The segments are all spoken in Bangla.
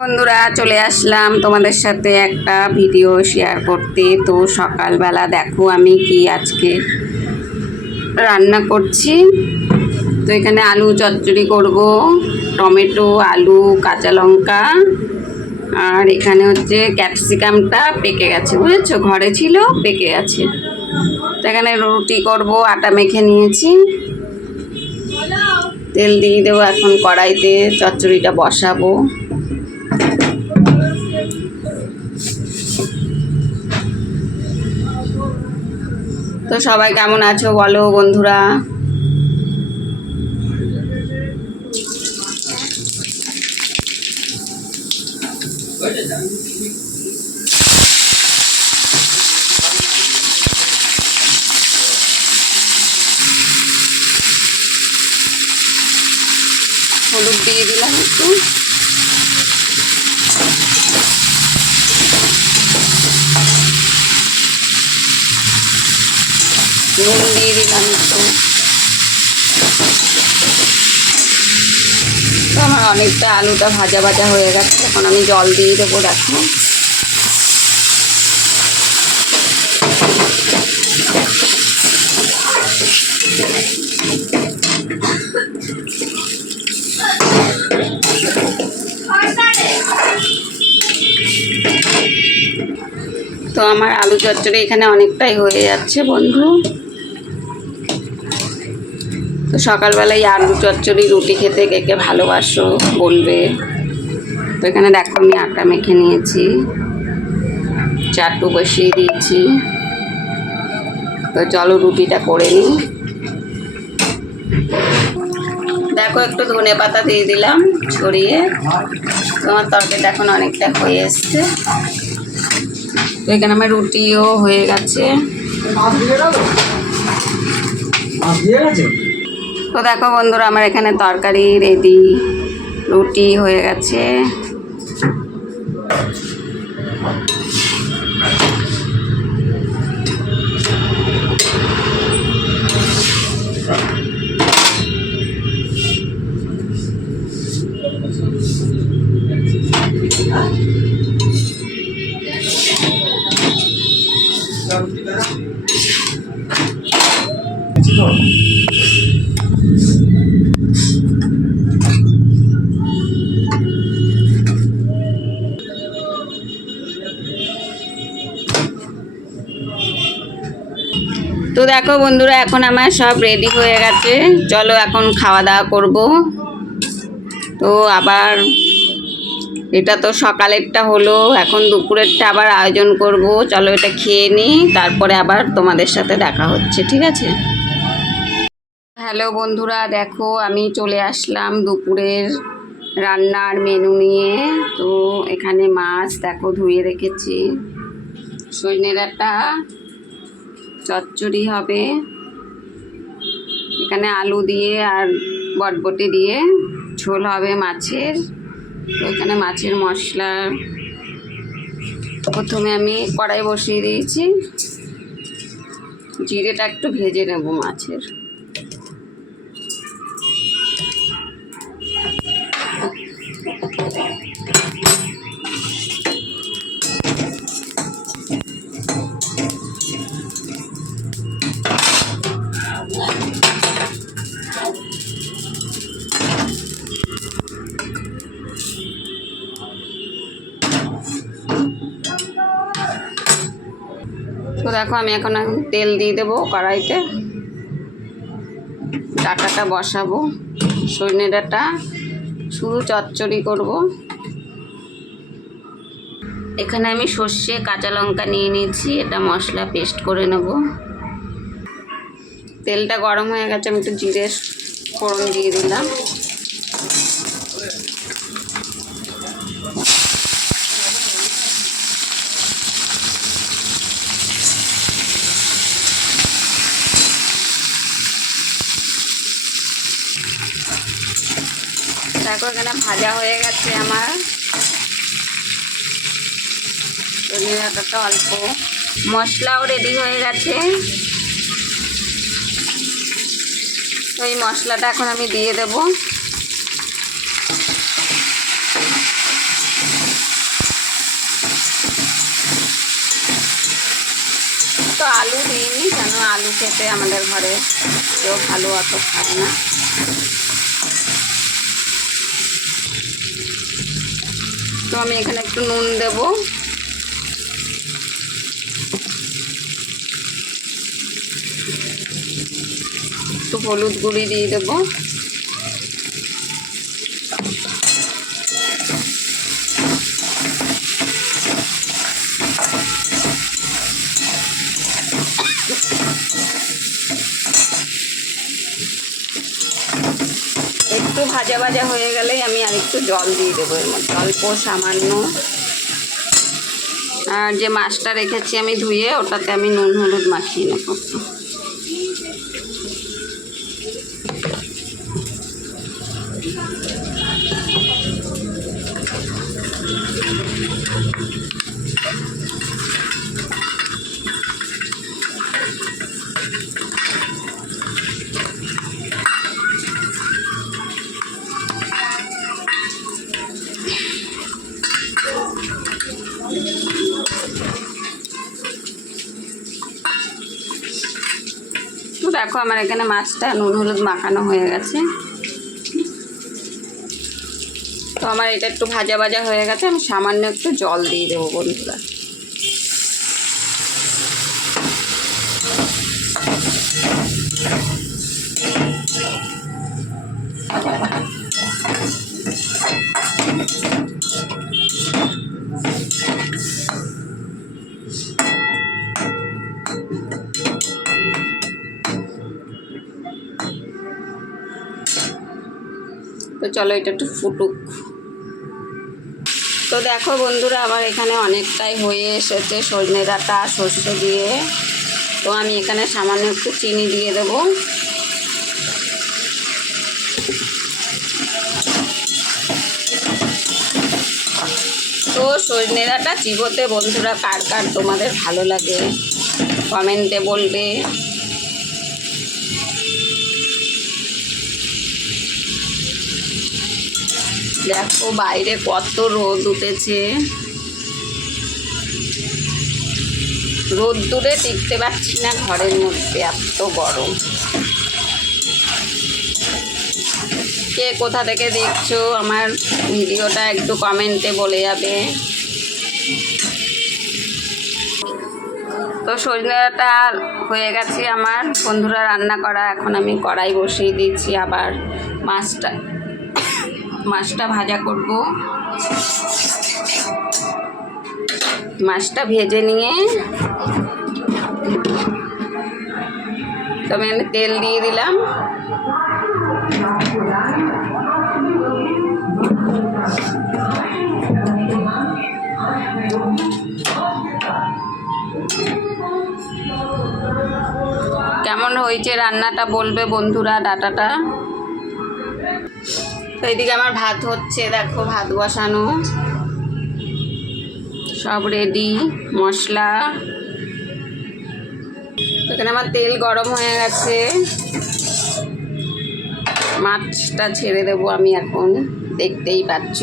বন্ধুরা চলে আসলাম তোমাদের সাথে একটা ভিডিও শেয়ার করতে। তো সকালবেলা দেখো আমি কি আজকে রান্না করছি। তো এখানে আলু চচ্চড়ি করব, টমেটো আলু কাঁচা লঙ্কা, আর এখানে হচ্ছে ক্যাপসিকামটা পেকে গেছে, বুঝেছো, ঘরে ছিল পেকে গেছে। তো এখানে রুটি করব, আটা মেখে নিয়েছি, তেল দিয়ে দেবো এখন কড়াইতে, চচ্চড়িটা বসাবো। তো সবাই কেমন আছো বলো বন্ধুরা। হলুদ দিয়ে দিলাম একটু, নুন দিয়ে দিলাম একটু। তো আমার অনেকটা আলুটা ভাজা ভাজা হয়ে গেছে, এখন আমি জল দিয়ে দেবো। দেখো তো আমার আলু চচ্চড়ি এখানে অনেকটাই হয়ে যাচ্ছে বন্ধু। তো সকালবেলায় আলু চচ্চড়ি রুটি খেতে কে কে ভালোবাসো বলবে। তো এখানে দেখো আমি আটা মেখে নিয়েছি, চাটু বসিয়ে দিয়েছি। তো চলো রুটিটা করে নিই। দেখো একটু ধনে পাতা দিয়ে দিলাম ছড়িয়ে। তোমার তরকারিটা এখন অনেকটা হয়ে এসছে। তো এখানে আমার রুটিও হয়ে গেছে। তো দেখো বন্ধুরা আমার এখানে তরকারি রেডি, রুটি হয়ে গেছে। তো দেখো বন্ধুরা এখন আমার সব রেডি হয়ে গেছে, চলো এখন খাওয়া দাওয়া করব। তো আবার এটা তো সকালেরটা হলো, এখন দুপুরেরটা আবার আয়োজন করব। চলো এটা খেয়ে নিই, তারপরে আবার তোমাদের সাথে দেখা হচ্ছে, ঠিক আছে। হ্যালো বন্ধুরা, দেখো আমি চলে আসলাম দুপুরের রান্নার মেনু নিয়ে। তো এখানে মাছ দেখো ধুয়ে রেখেছি, সজনে ডাঁটা চচ্চড়ি হবে, এখানে আলু দিয়ে আর বটবটি দিয়ে ঝোল হবে মাছের। তো এখানে মাছের মশলা প্রথমে আমি কড়াই বসিয়ে দিয়েছি, জিরেটা একটু ভেজে নেব মাছের। তো দেখো আমি এখন তেল দিয়ে দেবো কড়াইতে, ডাঁটাটা বসাবো, সজনে ডাঁটা শুধু চচ্চড়ি করব। এখানে আমি সর্ষে কাঁচা লঙ্কা নিয়ে নিয়েছি, এটা মশলা পেস্ট করে নেব। তেলটা গরম হয়ে গেছে, আমি একটু জিরে ফোড়ন দিয়ে দিলাম। দেখো এখানে ভাজা হয়ে গেছে আমার, সজনে ডাঁটাটা অল্প, মশলাও রেডি হয়ে গেছে। তো এই মশলাটা এখন আমি দিয়ে দেব। আলু দিইনি, কেন আলু খেতে আমাদের ঘরে কেউ ভালো অত খায় না। তো আমি এখানে একটু নুন দেব, একটু হলুদ গুঁড়ি দিয়ে দেবো, একটু ভাজা ভাজা হয়ে গেলেই আমি আর একটু জল দিয়ে দেবো এর মধ্যে, অল্প সামান্য। আর যে মাছটা রেখেছি আমি ধুয়ে, ওটাতে আমি নুন হলুদ মাখিয়ে নেব। তো দেখো আমার এখানে মাছটা নুন হলুদ মাখানো হয়ে গেছে। তো আমার এটা একটু ভাজা ভাজা হয়ে গেছে, আমি সামান্য একটু জল দিয়ে দেবো বন্ধুরা। তো চলো এটা একটু ফুটুক। তো দেখো বন্ধুরা আমার এখানে অনেকটাই হয়ে এসেছে সজনে ডাঁটা সর্ষে দিয়ে। তো আমি এখানে সামান্য একটু চিনি দিয়ে দেবো। তো সজনে ডাঁটা চিবোতে বন্ধুরা কার কার তোমাদের ভালো লাগে কমেন্টে বলবে। দেখো বাইরে কত রোদ উঠেছে, রোদ্দুরে টিকতে পারছি না ঘরের মধ্যে, এত গরম। কে কোথা থেকে দেখছো আমার ভিডিওটা একটু কমেন্টে বলে যাবে। তো সজনে ডাঁটা হয়ে গেছে আমার বন্ধুরা রান্না করা। এখন আমি কড়াই বসিয়ে দিচ্ছি, আবার মাছটা ভাজা করব। মাছটা ভেজে নিয়ে তবে আমি তেল দিয়ে দিলাম। কেমন হয়েছে রান্নাটা বলবে বন্ধুরা ডাঁটাটা। তো এইদিকে আমার ভাত হচ্ছে, দেখো ভাত বসানো সব রেডি, মশলা। এখানে আমার তেল গরম হয়ে গেছে, মাছটা ছেড়ে দেবো আমি এখন, দেখতেই পাচ্ছ।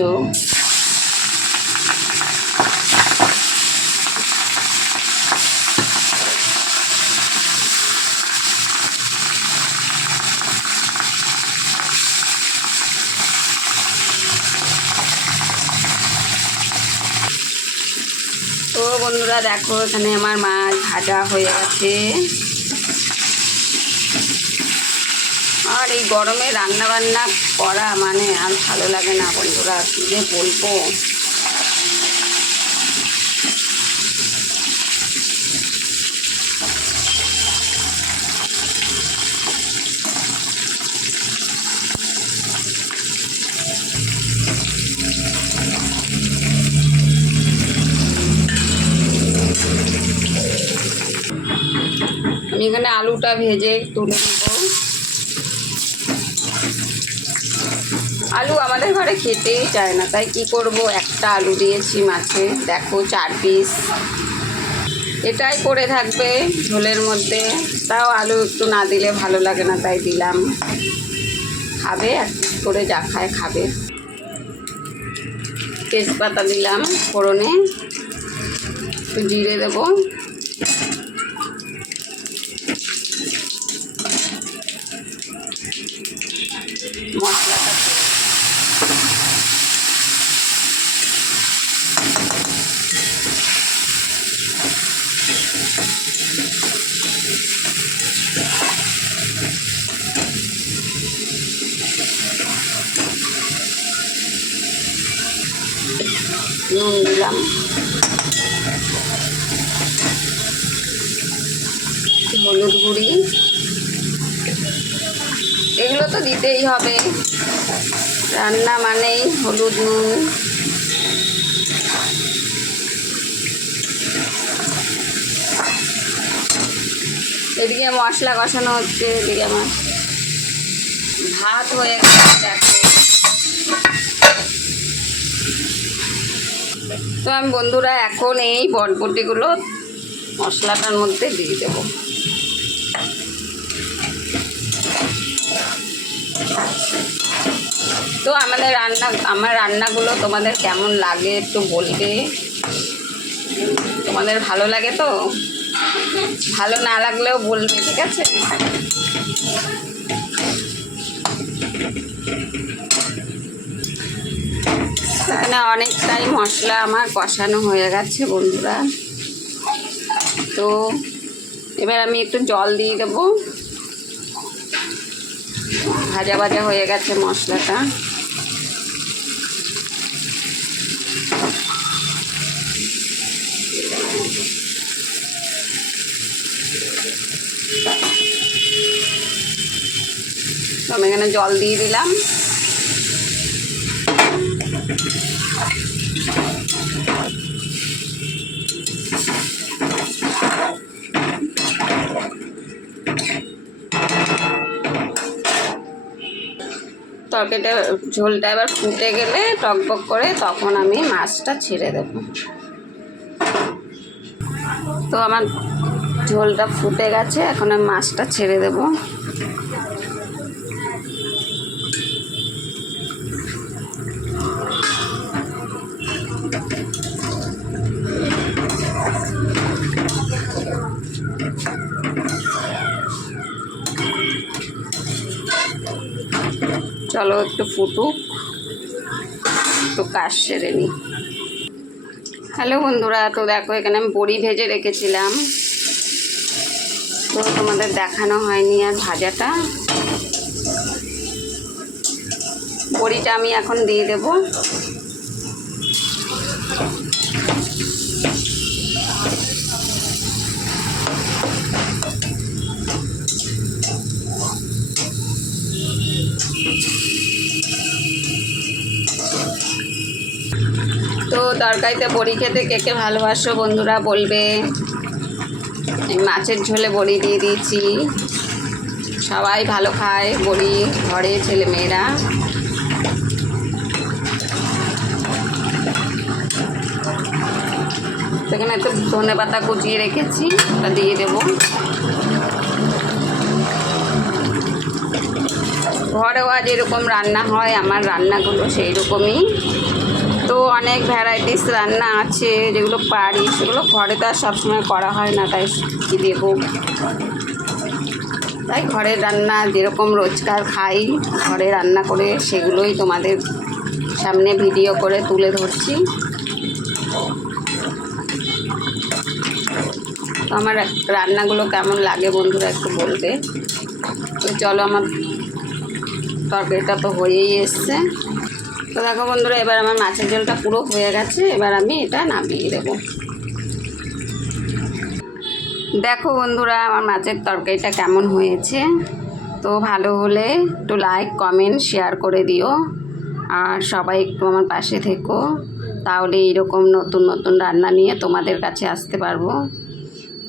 তো বন্ধুরা দেখো এখানে আমার মাছ ভাজা হয়ে গেছে। আর এই গরমে রান্না বান্না করা মানে আর ভালো লাগে না বন্ধুরা, কী যে বলবো। আমি এখানে আলুটা ভেজে তুলে দেব। আলু আমাদের ঘরে খেতেই চায় না, তাই কি করব, একটা আলু দিয়েছি মাছে, দেখো 4 পিস। এটাই পড়ে থাকবে ঝোলের মধ্যে, তাও আলু একটু না দিলে ভালো লাগে না, তাই দিলাম। খাবে এক করে, যা খায় খাবে। তেজপাতা দিলাম ফোড়নে, একটু জিরে দেবো, মশলাটা নুন দিলাম, হলুদ গুঁড়ি, এগুলো তো দিতেই হবে, রান্না মানেই হলুদ নুন। এদিকে মশলা কষানো হচ্ছে, এদিকে আমার ভাত হয়ে গেছে দেখো। তো আমি বন্ধুরা এখন এই বটবটিগুলো মশলাটার মধ্যে দিয়ে দেবো। তো আমার রান্নাগুলো তোমাদের কেমন লাগে একটু বলবে। তোমাদের ভালো লাগে তো? ভালো না লাগলেও বলবে, ঠিক আছে? এখানে অনেকটাই মশলা আমার কষানো হয়ে গেছে বন্ধুরা। তো এবার আমি একটু জল দিয়ে দেবো। ভাজা ভাজা হয়ে গেছে মশলাটা। তো আমি এখানে জল দিয়ে দিলাম। তরকারিটা ঝোলটা এবার ফুটে গেলে টকবক করে তখন আমি মাছটা ছেড়ে দেব। তো আমার ঝোলটা ফুটে গেছে, এখন আমি মাছটা ছেড়ে দেব। চলো একটু ফুটুক, একটু কাজ সেরে নিই। হ্যালো বন্ধুরা, তো দেখো এখানে আমি বড়ি ভেজে রেখেছিলাম, তো তোমাদের দেখানো হয়নি আর ভাজাটা। বড়িটা আমি এখন দিয়ে দেব। তো তরকারিতে বড়ি খেতে কে কে ভালোবাসো বন্ধুরা বলবে। মাছের ঝোলে বড়ি দিয়ে দিয়েছি, সবাই ভালো খায় বড়ি, ঘরে ছেলে মেয়েরা। সেখানে একটু ধনে পাতা কুচিয়ে রেখেছি, ওটা দিয়ে দেবো। ঘরেও আজ এরকম রান্না হয়, আমার রান্নাগুলো সেই রকমই। তো অনেক ভ্যারাইটিস রান্না আছে যেগুলো পারি, সেগুলো ঘরে তো আর সবসময় করা হয় না, তাই কি দেবো। তাই ঘরের রান্না যেরকম রোজকার খাই ঘরে রান্না করে, সেগুলোই তোমাদের সামনে ভিডিও করে তুলে ধরছি। তো আমার রান্নাগুলো কেমন লাগে বন্ধুরা একটু বলবে। তো চলো, আমার তরকারিটা তো হয়েই এসছে। তো দেখো বন্ধুরা, এবার আমার মাছের ঝোলটা পুরো হয়ে গেছে, এবার আমি এটা নামিয়ে দেবো। দেখো বন্ধুরা আমার মাছের তরকারিটা কেমন হয়েছে। তো ভালো হলে একটু লাইক কমেন্ট শেয়ার করে দিও, আর সবাই একটু আমার পাশে থেকো, তাহলে এইরকম নতুন নতুন রান্না নিয়ে তোমাদের কাছে আসতে পারবো।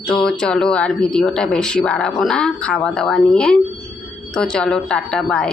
তো চলো আর ভিডিওটা বেশি বাড়াবো না খাওয়া দাওয়া নিয়ে। তো চলো, টাটা বাই।